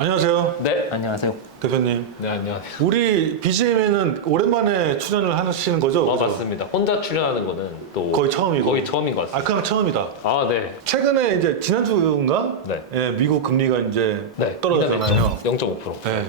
안녕하세요. 네, 안녕하세요. 대표님. 네, 안녕하세요. 우리 BGM에는 오랜만에 출연을 하시는 거죠? 그죠? 맞습니다. 혼자 출연하는 거는 또 거의 처음이고. 거의 처음인 것 같습니다. 그냥 처음이다. 네. 최근에 이제 지난주인가? 네. 예, 미국 금리가 이제 네. 떨어졌잖아요. 0.5%. 네.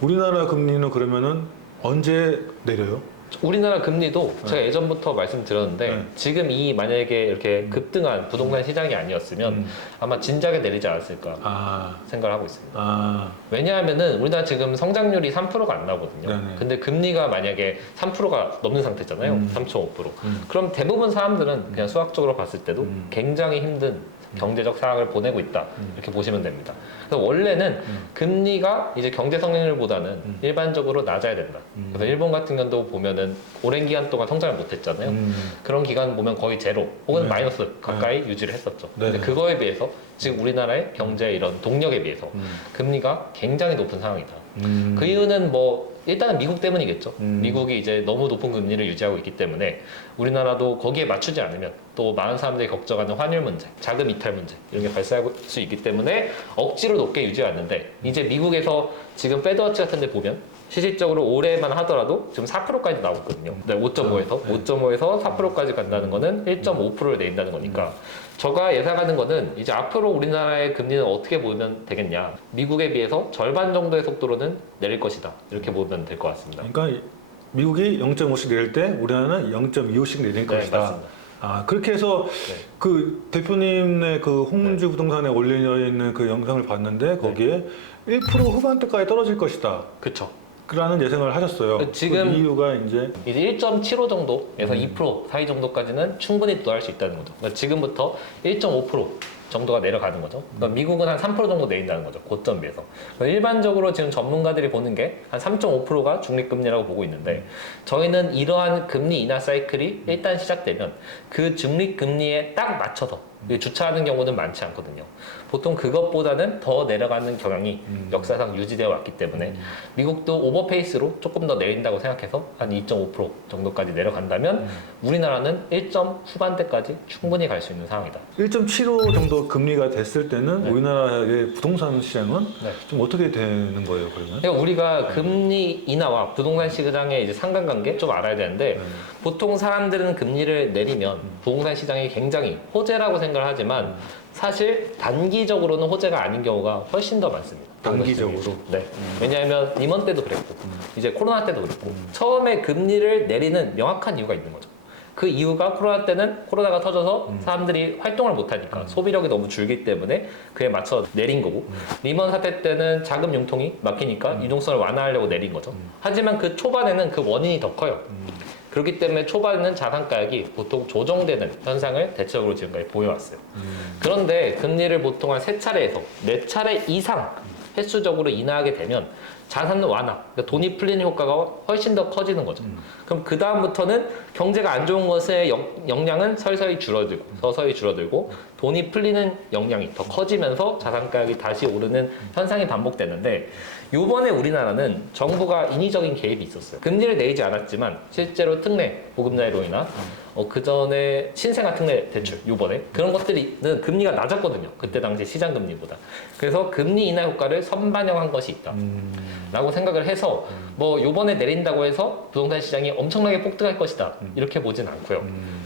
우리나라 금리는 그러면은 언제 내려요? 우리나라 금리도 제가 예전부터 말씀드렸는데 네. 지금 이 만약에 이렇게 급등한 부동산 시장이 아니었으면 아마 진작에 내리지 않았을까 생각을 하고 있습니다. 왜냐하면은 우리나라 지금 성장률이 3%가 안 나거든요. 네네. 근데 금리가 만약에 3%가 넘는 상태잖아요. 3.5%. 그럼 대부분 사람들은 그냥 수학적으로 봤을 때도 굉장히 힘든 경제적 상황을 보내고 있다 이렇게 보시면 됩니다. 그래서 원래는 금리가 이제 경제 성장률보다는 일반적으로 낮아야 된다. 그래서 일본 같은 경우도 보면은 오랜 기간 동안 성장을 못했잖아요. 그런 기간 보면 거의 제로 혹은 네. 마이너스 가까이 유지를 했었죠. 네. 근데 그거에 비해서 지금 우리나라의 경제 이런 동력에 비해서 금리가 굉장히 높은 상황이다. 그 이유는 뭐 일단은 미국 때문이겠죠. 미국이 이제 너무 높은 금리를 유지하고 있기 때문에 우리나라도 거기에 맞추지 않으면 또 많은 사람들이 걱정하는 환율 문제, 자금 이탈 문제 이런 게 발생할 수 있기 때문에 억지로 높게 유지하는데 이제 미국에서 지금 패드워치 같은 데 보면 실질적으로 올해만 하더라도 지금 4%까지 나오거든요. 네, 5.5에서 4%까지 간다는 거는 1.5%를 내린다는 거니까 제가 예상하는 거는 이제 앞으로 우리나라의 금리는 어떻게 보면 되겠냐. 미국에 비해서 절반 정도의 속도로는 내릴 것이다. 이렇게 보면 될 것 같습니다. 그러니까 미국이 0.5씩 내릴 때 우리나라는 0.25씩 내릴 것이다. 맞습니다. 그렇게 해서 네. 그 대표님의 그 홍문주 부동산에 올려 있는 그 영상을 봤는데 거기에 1% 후반대까지 떨어질 것이다. 그쵸. 라는 예상을 하셨어요. 지금 그 이유가 이제 1.75 정도에서 2% 사이 정도까지는 충분히 도달할 수 있다는 거죠. 그러니까 지금부터 1.5% 정도가 내려가는 거죠. 그러니까 미국은 한 3% 정도 내린다는 거죠. 고점 비해서. 그러니까 일반적으로 지금 전문가들이 보는 게 한 3.5%가 중립금리라고 보고 있는데 저희는 이러한 금리 인하 사이클이 일단 시작되면 그 중립금리에 딱 맞춰서 주차하는 경우는 많지 않거든요. 보통 그것보다는 더 내려가는 경향이 역사상 유지되어 왔기 때문에 미국도 오버페이스로 조금 더 내린다고 생각해서 한 2.5% 정도까지 내려간다면 우리나라는 1. 후반대까지 충분히 갈 수 있는 상황이다. 1.75 정도 금리가 됐을 때는 네. 우리나라의 부동산 시장은 네. 좀 어떻게 되는 거예요, 그러면? 그러니까 우리가 금리 인하와 부동산 시장의 이제 상관관계 좀 알아야 되는데 보통 사람들은 금리를 내리면 부동산 시장이 굉장히 호재라고 생각을 하지만 사실 단기적으로는 호재가 아닌 경우가 훨씬 더 많습니다. 단기적으로? 네. 왜냐하면 리먼 때도 그랬고 이제 코로나 때도 그랬고 처음에 금리를 내리는 명확한 이유가 있는 거죠. 그 이유가 코로나 때는 코로나가 터져서 사람들이 활동을 못하니까 소비력이 너무 줄기 때문에 그에 맞춰 내린 거고 리먼 사태 때는 자금 융통이 막히니까 유동성을 완화하려고 내린 거죠. 하지만 그 초반에는 그 원인이 더 커요. 그렇기 때문에 초반에는 자산 가격이 보통 조정되는 현상을 대체적으로 지금까지 보여왔어요. 그런데 금리를 보통 한 3차례에서 4차례 이상 횟수적으로 인하하게 되면 자산 완화, 그러니까 돈이 풀리는 효과가 훨씬 더 커지는 거죠. 그럼 그 다음부터는 경제가 안 좋은 것의 영향은 서서히 줄어들고 돈이 풀리는 영향이 더 커지면서 자산 가격이 다시 오르는 현상이 반복되는데 이번에 우리나라는 정부가 인위적인 개입이 있었어요. 금리를 내리지 않았지만 실제로 특례, 보금자리론이나 그 전에 신생아 특례 대출 요번에 그런 것들이는 금리가 낮았거든요. 그때 당시 시장 금리보다. 그래서 금리 인하 효과를 선반영한 것이 있다. 라고 생각을 해서 뭐 요번에 내린다고 해서 부동산 시장이 엄청나게 폭등할 것이다. 이렇게 보진 않고요.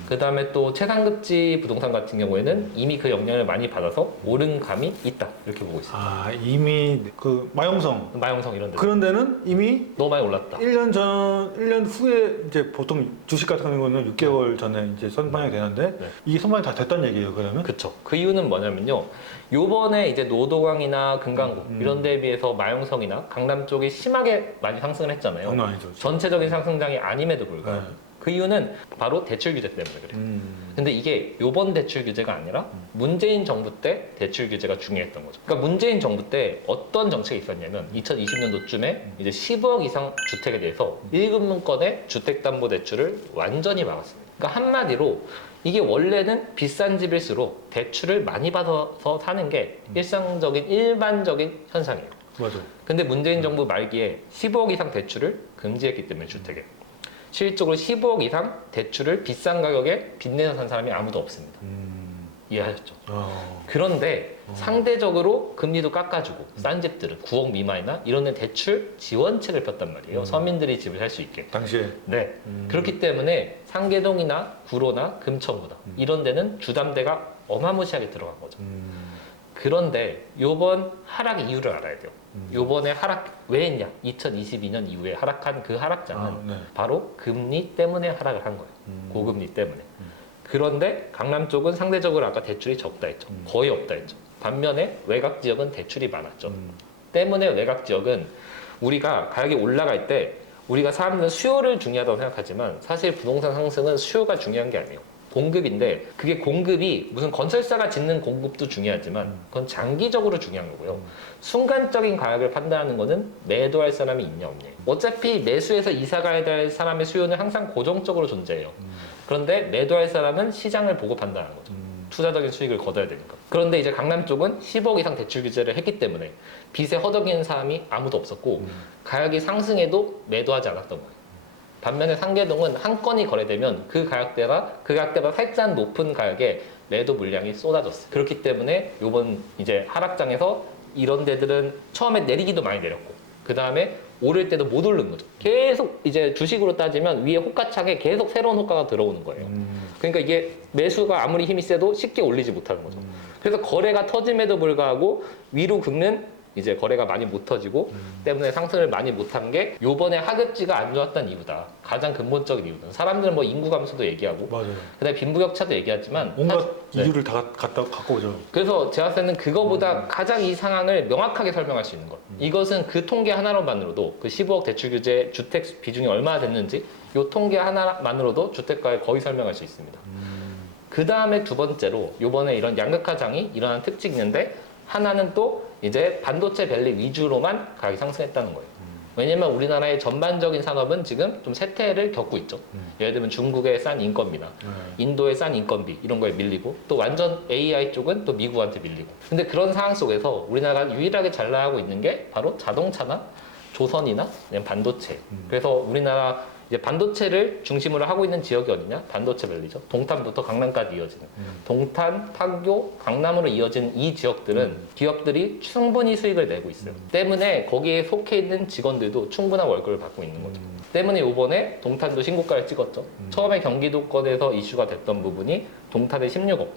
그 다음에 또 최상급지 부동산 같은 경우에는 이미 그 영향을 많이 받아서 오른 감이 있다. 이렇게 보고 있습니다. 이미 그 마용성 마용성 이런 데 그런 데는 이미 너무 많이 올랐다. 1년 후에 이제 보통 주식 같은 경우는 6개월 전에 이제 선반영이 되는데 이게 선반영이 다 됐다는 얘기예요, 그러면? 그쵸. 그 이유는 뭐냐면요. 요번에 이제 노도강이나 금강구 이런 데에 비해서 마용성이나 강남 쪽이 심하게 많이 상승을 했잖아요. 장난 아니죠. 전체적인 상승장이 아님에도 불구하고. 그 이유는 바로 대출 규제 때문에 그래요. 근데 이게 요번 대출 규제가 아니라 문재인 정부 때 대출 규제가 중요했던 거죠. 그러니까 문재인 정부 때 어떤 정책이 있었냐면 2020년도쯤에 이제 10억 이상 주택에 대해서 1급 문건의 주택담보대출을 완전히 막았습니다. 그러니까 한마디로 이게 원래는 비싼 집일수록 대출을 많이 받아서 사는 게 일반적인 현상이에요. 맞아. 근데 문재인 정부 말기에 15억 이상 대출을 금지했기 때문에 주택에 실질적으로 15억 이상 대출을 비싼 가격에 빚내서 산 사람이 아무도 없습니다. 이해하셨죠? 어. 그런데 상대적으로 금리도 깎아주고 싼 집들은 9억 미만이나 이런 데 대출 지원책을 폈단 말이에요. 서민들이 집을 살 수 있게. 당시에. 네. 그렇기 때문에 상계동이나 구로나 금천구나 이런 데는 주담대가 어마무시하게 들어간 거죠. 그런데 요번 하락 이유를 알아야 돼요. 요번에 하락 왜 했냐? 2022년 이후에 하락한 그 하락장은 아, 네. 바로 금리 때문에 하락을 한 거예요. 고금리 때문에. 그런데 강남 쪽은 상대적으로 아까 대출이 적다 했죠. 거의 없다 했죠. 반면에 외곽 지역은 대출이 많았죠. 때문에 외곽 지역은 우리가 가격이 올라갈 때 우리가 사람들은 수요를 중요하다고 생각하지만 사실 부동산 상승은 수요가 중요한 게 아니에요. 공급인데 그게 공급이 무슨 건설사가 짓는 공급도 중요하지만 그건 장기적으로 중요한 거고요. 순간적인 가격을 판단하는 거는 매도할 사람이 있냐 없냐. 어차피 매수해서 이사 가야 될 사람의 수요는 항상 고정적으로 존재해요. 그런데 매도할 사람은 시장을 보고 판단하는 거죠. 투자적인 수익을 거둬야 되니까. 그런데 이제 강남 쪽은 10억 이상 대출 규제를 했기 때문에 빚에 허덕이는 사람이 아무도 없었고 가격이 상승해도 매도하지 않았던 거예요. 반면에 상계동은 한 건이 거래되면 그 가격대가 살짝 높은 가격에 매도 물량이 쏟아졌어요. 그렇기 때문에 이번 이제 하락장에서 이런 데들은 처음에 내리기도 많이 내렸고 그 다음에 오를 때도 못 오른 거죠. 계속 이제 주식으로 따지면 위에 호가창에 계속 새로운 호가가 들어오는 거예요. 그러니까 이게 매수가 아무리 힘이 세도 쉽게 올리지 못하는 거죠. 그래서 거래가 터짐에도 불구하고 위로 긁는 이제 거래가 많이 못 터지고 때문에 상승을 많이 못한 게 요번에 하급지가 안 좋았던 이유다. 가장 근본적인 이유는 사람들은 뭐 인구 감소도 얘기하고 맞아요. 그다음에 빈부격차도 얘기하지만 온갖 네. 이유를 다 갖고 오죠. 그래서 제가 봤을 때는 그거보다 가장 이 상황을 명확하게 설명할 수 있는 것. 이것은 그 통계 하나로만으로도 그 15억 대출 규제 주택 비중이 얼마나 됐는지 이 통계 하나만으로도 주택가를 거의 설명할 수 있습니다. 그 다음에 두 번째로 요번에 이런 양극화장이 일어난 특징이 있는데 하나는 또 이제 반도체 밸리 위주로만 가격이 상승했다는 거예요. 왜냐면 우리나라의 전반적인 산업은 지금 좀 쇠퇴를 겪고 있죠. 예를 들면 중국의 싼 인건비나 인도의 싼 인건비 이런 거에 밀리고 또 완전 AI 쪽은 또 미국한테 밀리고. 근데 그런 상황 속에서 우리나라가 유일하게 잘 나가고 있는 게 바로 자동차나 조선이나 그냥 반도체. 그래서 우리나라 이제 반도체를 중심으로 하고 있는 지역이 어디냐? 반도체 밸리죠. 동탄부터 강남까지 이어지는. 동탄, 판교, 강남으로 이어진 이 지역들은 기업들이 충분히 수익을 내고 있어요. 때문에 거기에 속해 있는 직원들도 충분한 월급을 받고 있는 거죠. 때문에 이번에 동탄도 신고가를 찍었죠. 처음에 경기도권에서 이슈가 됐던 부분이 동탄의 16억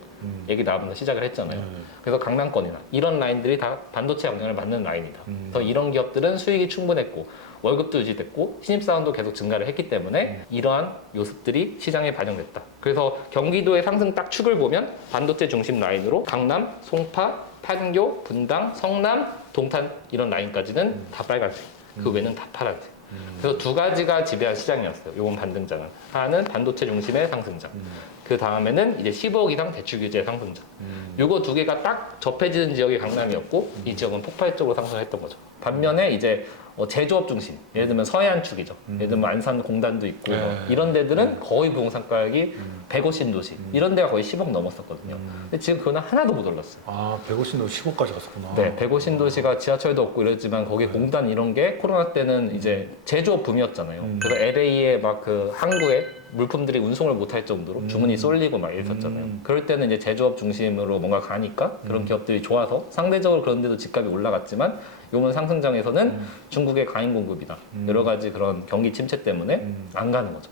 얘기 나오면서 시작을 했잖아요. 그래서 강남권이나 이런 라인들이 다 반도체 영향을 받는 라인이다. 그래서 이런 기업들은 수익이 충분했고 월급도 유지됐고 신입사원도 계속 증가를 했기 때문에 이러한 요소들이 시장에 반영됐다. 그래서 경기도의 상승 딱 축을 보면 반도체 중심 라인으로 강남, 송파, 판교, 분당, 성남, 동탄 이런 라인까지는 다 빨간색. 그 외는 다 파란색. 그래서 두 가지가 지배한 시장이었어요. 요번 반등장은. 하나는 반도체 중심의 상승장. 그 다음에는 이제 15억 이상 대출 규제의 상승장. 요거 두 개가 딱 접해지는 지역이 강남이었고 이 지역은 폭발적으로 상승했던 거죠. 반면에 이제 제조업 중심, 예를 들면 서해안축이죠. 예를 들면 안산 공단도 있고 이런 데들은 거의 부동산 가격이 105 신도시 이런 데가 거의 10억 넘었었거든요. 근데 지금 그거는 하나도 못 올랐어요. 아, 150도 15까지 갔었구나. 네, 105 신도시가 지하철도 없고 이랬지만 거기 공단 이런 게 코로나 때는 이제 제조업 붐이었잖아요. 그래서 LA에 막 그 항구에 물품들이 운송을 못할 정도로 주문이 쏠리고 막 이랬었잖아요. 그럴 때는 이제 제조업 중심으로 뭔가 가니까 그런 기업들이 좋아서 상대적으로 그런 데도 집값이 올라갔지만 요번 상승장에서는 중국의 과잉 공급이나 여러 가지 그런 경기 침체 때문에 안 가는 거죠.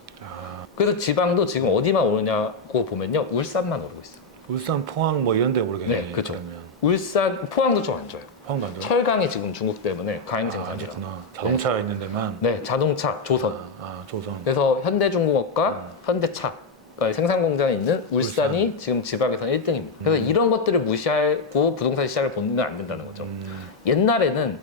그래서 지방도 지금 어디만 오르냐고 보면요. 울산만 오르고 있어요. 울산, 포항 뭐 이런 데 모르겠네. 네, 그렇죠. 울산, 포항도 좀 안 좋아요. 포항도 안 좋아. 철강이 지금 중국 때문에 과잉 생산이라. 그렇구나. 자동차 있는 데만. 네, 자동차, 조선. 조선. 그래서 현대중공업과 현대차 그러니까 생산 공장에 있는 울산이 지금 지방에서는 1등입니다. 그래서 이런 것들을 무시하고 부동산 시장을 보면 안 된다는 거죠. 옛날에는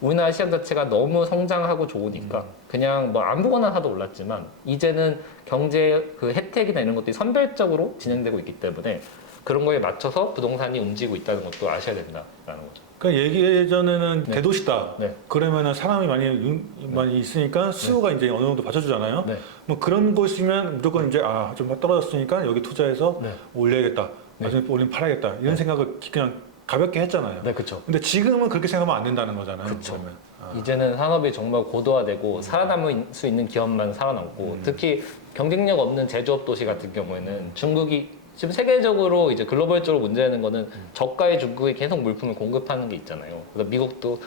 우리나라 시장 자체가 너무 성장하고 좋으니까 그냥 뭐 아무거나 사도 올랐지만 이제는 경제 그 혜택이나 이런 것들이 선별적으로 진행되고 있기 때문에 그런 거에 맞춰서 부동산이 움직이고 있다는 것도 아셔야 된다라는 거죠. 그러니까 예전에는 네. 대도시다. 네. 그러면은 사람이 많이 있으니까 수요가 이제 어느 정도 받쳐주잖아요. 네. 뭐 그런 곳이면 무조건 이제 좀 떨어졌으니까 여기 투자해서 네. 올려야겠다. 네. 나중에 올리면 팔아야겠다. 이런 생각을 그냥 가볍게 했잖아요. 네, 그렇죠. 근데 지금은 그렇게 생각하면 안 된다는 거잖아요. 그쵸. 그러면. 이제는 산업이 정말 고도화되고 살아남을 수 있는 기업만 살아남고 특히 경쟁력 없는 제조업 도시 같은 경우에는 중국이 지금 세계적으로 이제 글로벌적으로 문제되는 거는 저가의 중국에 계속 물품을 공급하는 게 있잖아요. 그래서 미국도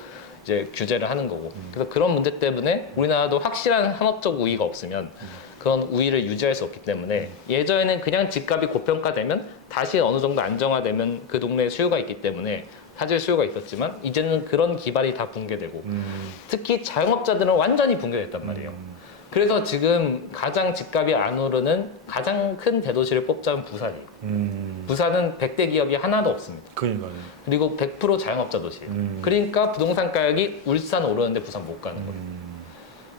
이제 규제를 하는 거고. 그래서 그런 문제 때문에 우리나라도 확실한 산업적 우위가 없으면 그런 우위를 유지할 수 없기 때문에 예전에는 그냥 집값이 고평가되면 다시 어느 정도 안정화되면 그 동네에 수요가 있기 때문에 사실 수요가 있었지만 이제는 그런 기반이 다 붕괴되고 특히 자영업자들은 완전히 붕괴됐단 말이에요. 그래서 지금 가장 집값이 안 오르는 가장 큰 대도시를 뽑자면 부산이에요. 부산은 100대 기업이 하나도 없습니다. 그러니까요. 그리고 100% 자영업자 도시예요. 그러니까 부동산 가격이 울산 오르는데 부산 못 가는 거예요.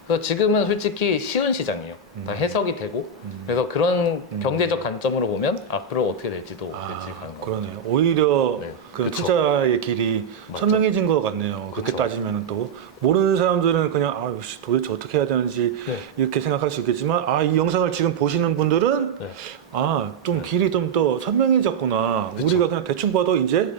그래서 지금은 솔직히 쉬운 시장이에요. 다 해석이 되고 그래서 그런 경제적 관점으로 보면 앞으로 어떻게 될지도 예측 가는 거예요. 그러네요. 오히려 네, 그 그쵸. 투자의 길이 맞죠. 선명해진 것 같네요. 그렇게 그쵸. 따지면 또 모르는 사람들은 그냥 도대체 어떻게 해야 되는지 네. 이렇게 생각할 수 있겠지만 이 영상을 지금 보시는 분들은 네. 좀 길이 좀 더 선명해졌구나. 그쵸. 우리가 그냥 대충 봐도 이제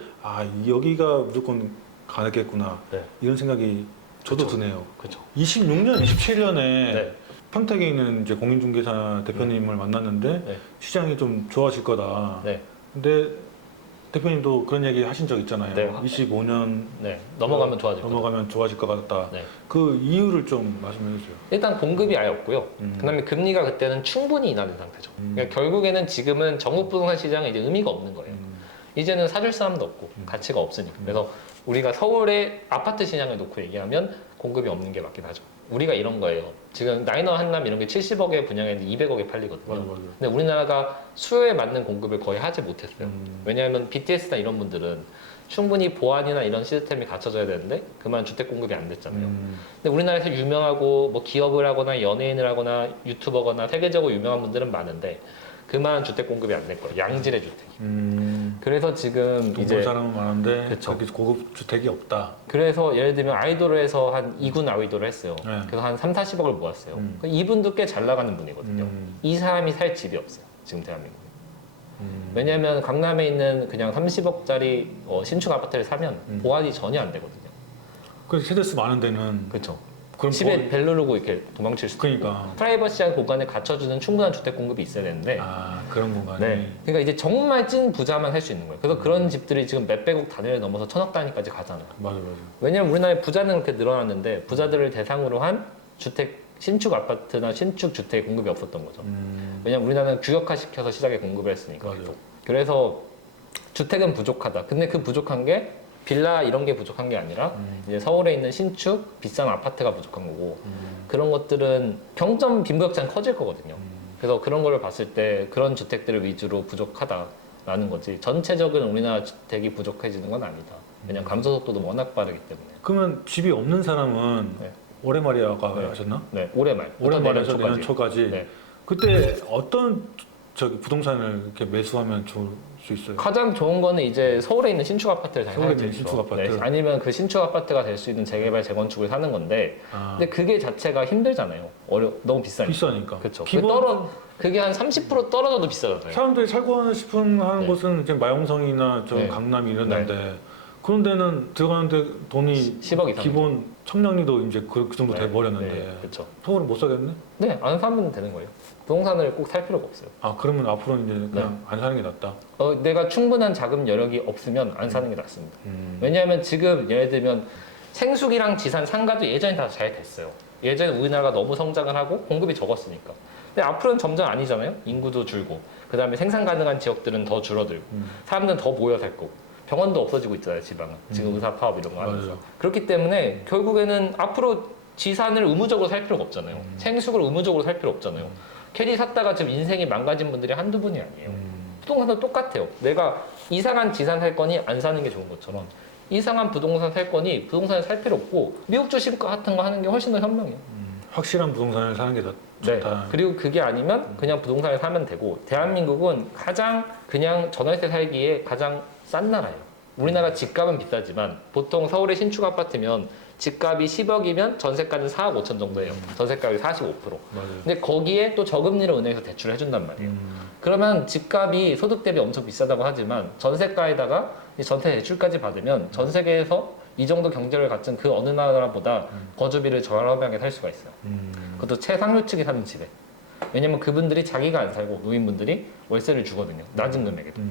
여기가 무조건 가겠구나. 네. 이런 생각이 저도 그쵸. 드네요. 그렇죠. 26년, 27년에 네. 평택에 있는 이제 공인중개사 대표님을 만났는데 네. 시장이 좀 좋아질 거다. 네. 근데 대표님도 그런 얘기 하신 적 있잖아요. 네. 25년 네. 넘어가면 좋아질 거예요. 넘어가면 좋아질 것 같다. 네. 그 이유를 좀 말씀해 주세요. 일단 공급이 아예 없고요. 그다음에 금리가 그때는 충분히 인하된 상태죠. 그러니까 결국에는 지금은 전국 부동산 시장에 이제 의미가 없는 거예요. 이제는 사줄 사람도 없고 가치가 없으니까. 그래서 우리가 서울의 아파트 시장을 놓고 얘기하면 공급이 없는 게 맞긴 하죠. 우리가 이런 거예요. 지금 나인원 한남 이런 게 70억에 분양했는데 200억에 팔리거든요. 맞아. 근데 우리나라가 수요에 맞는 공급을 거의 하지 못했어요. 왜냐하면 BTS나 이런 분들은 충분히 보안이나 이런 시스템이 갖춰져야 되는데 그만 주택 공급이 안 됐잖아요. 근데 우리나라에서 유명하고 뭐 기업을 하거나 연예인을 하거나 유튜버거나 세계적으로 유명한 분들은 많은데 그만 주택 공급이 안 될 거예요. 양질의 주택이. 그래서 지금 돈 이제 벌 사람은 많은데 그쵸. 그렇게 고급 주택이 없다. 그래서 예를 들면 아이돌을 해서 한 2군 아이돌을 했어요. 네. 그래서 한 3, 40억을 모았어요. 이분도 꽤 잘 나가는 분이거든요. 이 사람이 살 집이 없어요. 지금 대한민국에. 왜냐하면 강남에 있는 그냥 30억짜리 신축 아파트를 사면 보안이 전혀 안 되거든요. 그 세대수 많은 데는 그렇죠. 그럼 집에 벨 누르고 이렇게 도망칠 수도 있고 그러니까 프라이버시한 공간을 갖춰주는 충분한 주택 공급이 있어야 되는데 그런 공간이 네. 그러니까 이제 정말 찐 부자만 할 수 있는 거예요. 그래서 그런 집들이 지금 몇백억 단위를 넘어서 천억 단위까지 가잖아요. 맞아. 왜냐면 우리나라의 부자는 그렇게 늘어났는데 부자들을 대상으로 한 주택 신축 아파트나 신축 주택 공급이 없었던 거죠. 왜냐면 우리나라는 규격화시켜서 시장에 공급을 했으니까. 맞아요. 그래서 주택은 부족하다. 근데 그 부족한 게 빌라 이런 게 부족한 게 아니라 이제 서울에 있는 신축 비싼 아파트가 부족한 거고 그런 것들은 평점 빈부격차는 커질 거거든요. 그래서 그런 거를 봤을 때 그런 주택들을 위주로 부족하다라는 거지 전체적인 우리나라 주택이 부족해지는 건 아니다. 왜냐면 감소 속도도 워낙 빠르기 때문에. 그러면 집이 없는 사람은 네. 올해 말이야가 네. 하셨나? 네, 올해 말. 올해 말에서 초까지. 내년 초까지. 네. 그때 어떤 부동산을 이렇게 매수하면 좋을 수 있어요? 가장 좋은 거는 이제 서울에 있는 신축 아파트를 잘 서울에 사는 있는 거죠. 신축 아파트. 네, 아니면 그 신축 아파트가 될 수 있는 재개발 재건축을 사는 건데 근데 그게 자체가 힘들잖아요. 너무 비싸니까. 비싸니까. 그렇죠. 기본 그게 한 30% 떨어져도 비싸잖아요. 사람들이 살고 싶은 하는 네. 곳은 이제 마용성이나 저 네. 강남 이런 네. 데인데 그런 데는 들어가는데 돈이 10억 이상. 기본 청량리도 이제 그 정도 네. 돼 버렸는데 네, 그렇죠. 서울은 못 사겠네? 네, 안 사면 되는 거예요. 부동산을 꼭 살 필요가 없어요. 그러면 앞으로 이제 그냥 안 사는 게 낫다. 내가 충분한 자금 여력이 없으면 안 사는 게 낫습니다. 왜냐하면 지금 예를 들면 생수기랑 지산 상가도 예전에 다 잘 됐어요. 예전에 우리나라가 너무 성장을 하고 공급이 적었으니까. 근데 앞으로는 점점 아니잖아요. 인구도 줄고 그 다음에 생산 가능한 지역들은 더 줄어들고 사람들은 더 모여 살 거고 병원도 없어지고 있잖아요. 지방은 지금 의사 파업 이런 거 하면서. 맞아요. 그렇기 때문에 결국에는 앞으로 지산을 의무적으로 살 필요가 없잖아요. 생수를 의무적으로 살 필요 없잖아요. 캐리 샀다가 지금 인생이 망가진 분들이 한두 분이 아니에요. 부동산도 똑같아요. 내가 이상한 지산 살 거니 안 사는 게 좋은 것처럼 이상한 부동산 살 거니 부동산을 살 필요 없고 미국 주식 같은 거 하는 게 훨씬 더 현명해요. 확실한 부동산을 사는 게 더 네. 좋다. 그리고 그게 아니면 그냥 부동산을 사면 되고 대한민국은 가장 그냥 전월세 살기에 가장 싼 나라예요. 우리나라 집값은 비싸지만 보통 서울의 신축 아파트면 집값이 10억이면 전세가는 4억 5천 정도예요. 전세가율이 45%. 맞아요. 근데 거기에 또 저금리로 은행에서 대출을 해준단 말이에요. 그러면 집값이 소득 대비 엄청 비싸다고 하지만 전세가에다가 이 전세 대출까지 받으면 전 세계에서 이 정도 경제를 갖춘 그 어느 나라보다 거주비를 저렴하게 살 수가 있어요. 그것도 최상류층이 사는 집에. 왜냐면 그분들이 자기가 안 살고 노인분들이 월세를 주거든요. 낮은 금액에도.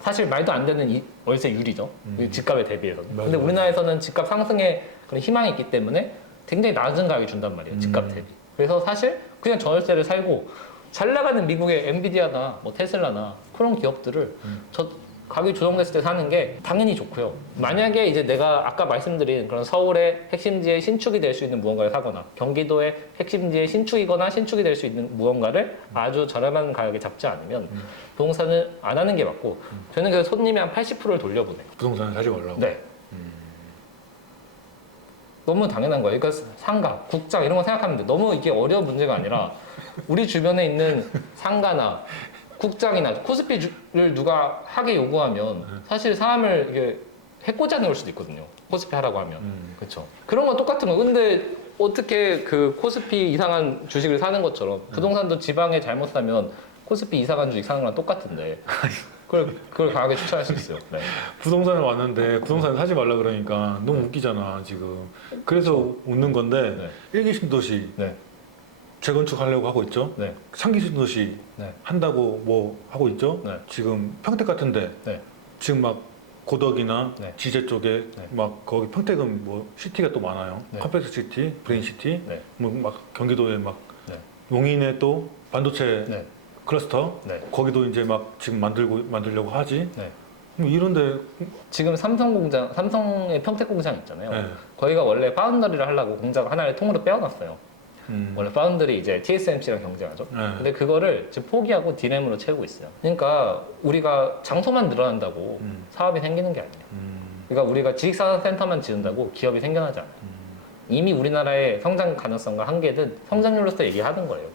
사실 말도 안 되는 월세율이죠. 집값에 대비해서. 근데 맞아. 우리나라에서는 집값 상승에 그런 희망이 있기 때문에 굉장히 낮은 가격에 준단 말이에요. 집값 대비. 그래서 사실 그냥 전월세를 살고 잘 나가는 미국의 엔비디아나 뭐 테슬라나 그런 기업들을 저 가격이 조정됐을 때 사는 게 당연히 좋고요. 만약에 이제 내가 아까 말씀드린 그런 서울의 핵심지의 신축이 될 수 있는 무언가를 사거나 경기도의 핵심지의 신축이거나 신축이 될 수 있는 무언가를 아주 저렴한 가격에 잡지 않으면 부동산을 안 하는 게 맞고 저는 그래서 손님이 한 80%를 돌려보내요. 부동산을 사지 말라고. 네. 너무 당연한 거예요. 그러니까 상가, 국장 이런 거 생각하면 돼. 너무 이게 어려운 문제가 아니라 우리 주변에 있는 상가나 국장이나 코스피를 누가 하게 요구하면 사실 사람을 이게 해코지 않을 수도 있거든요. 코스피 하라고 하면. 그렇죠. 그런 건 똑같은 거. 근데 어떻게 그 코스피 이상한 주식을 사는 것처럼 부동산도 지방에 잘못 사면 코스피 이상한 주식 사는 거랑 똑같은데 그걸 강하게 추천할 수 있어요. 네. 부동산에 왔는데 부동산 사지 말라 그러니까 너무 웃기잖아 지금. 그래서 웃는 건데 네. 일기 신도시 네. 재건축하려고 하고 있죠. 네. 상기 신도시 네. 한다고 뭐 하고 있죠. 네. 지금 평택 같은데 네. 지금 막 고덕이나 네. 지제 쪽에 네. 막 거기 평택은 뭐 시티가 또 많아요. 네. 컴팩트 시티, 브레인 시티, 네. 뭐 막 경기도에 막 네. 용인에 또 반도체 네. 클러스터 네. 거기도 이제 막 지금 만들려고 하지. 네. 뭐 이런데 지금 삼성의 평택 공장 있잖아요. 네. 거기가 원래 파운더리를 하려고 공장 하나를 통으로 빼어놨어요. 음. 원래 파운드리 이제 TSMC랑 경쟁하죠. 네. 근데 그거를 지금 포기하고 디램으로 채우고 있어요. 그러니까 우리가 장소만 늘어난다고 사업이 생기는 게 아니에요. 그러니까 우리가 지식산업센터만 지은다고 기업이 생겨나지 않아요. 이미 우리나라의 성장 가능성과 한계는 성장률로서 얘기하는 거예요.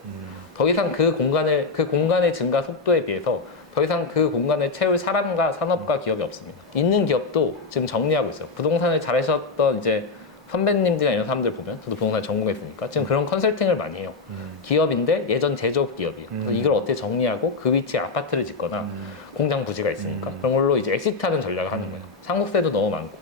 더 이상 그 공간의 증가 속도에 비해서 더 이상 그 공간을 채울 사람과 산업과 기업이 없습니다. 있는 기업도 지금 정리하고 있어요. 부동산을 잘하셨던 이제 선배님들이나 이런 사람들 보면 저도 부동산 전공했으니까 지금 그런 컨설팅을 많이 해요. 기업인데 예전 제조업 기업이에요. 그래서 이걸 어떻게 정리하고 그 위치에 아파트를 짓거나 공장 부지가 있으니까 그런 걸로 이제 엑시트하는 전략을 하는 거예요. 상속세도 너무 많고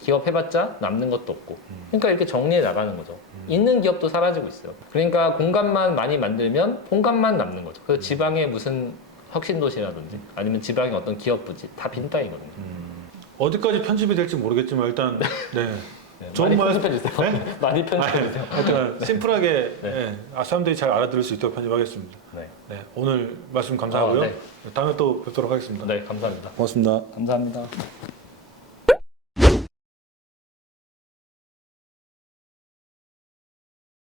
기업 해봤자 남는 것도 없고 그러니까 이렇게 정리해 나가는 거죠. 있는 기업도 사라지고 있어요. 그러니까 공간만 많이 만들면 공간만 남는 거죠. 그래서 지방에 무슨 혁신도시라든지 아니면 지방의 어떤 기업 부지 다 빈 땅이거든요. 어디까지 편집이 될지 모르겠지만 일단 네. 네, 좋은 많이 말- 편집해주세요. 네? 많이 편집해주세요. 하여튼 심플하게 네. 예, 사람들이 잘 알아들을 수 있도록 편집하겠습니다. 네. 네, 오늘 말씀 감사하고요. 네. 다음에 또 뵙도록 하겠습니다. 네, 감사합니다. 고맙습니다. 감사합니다.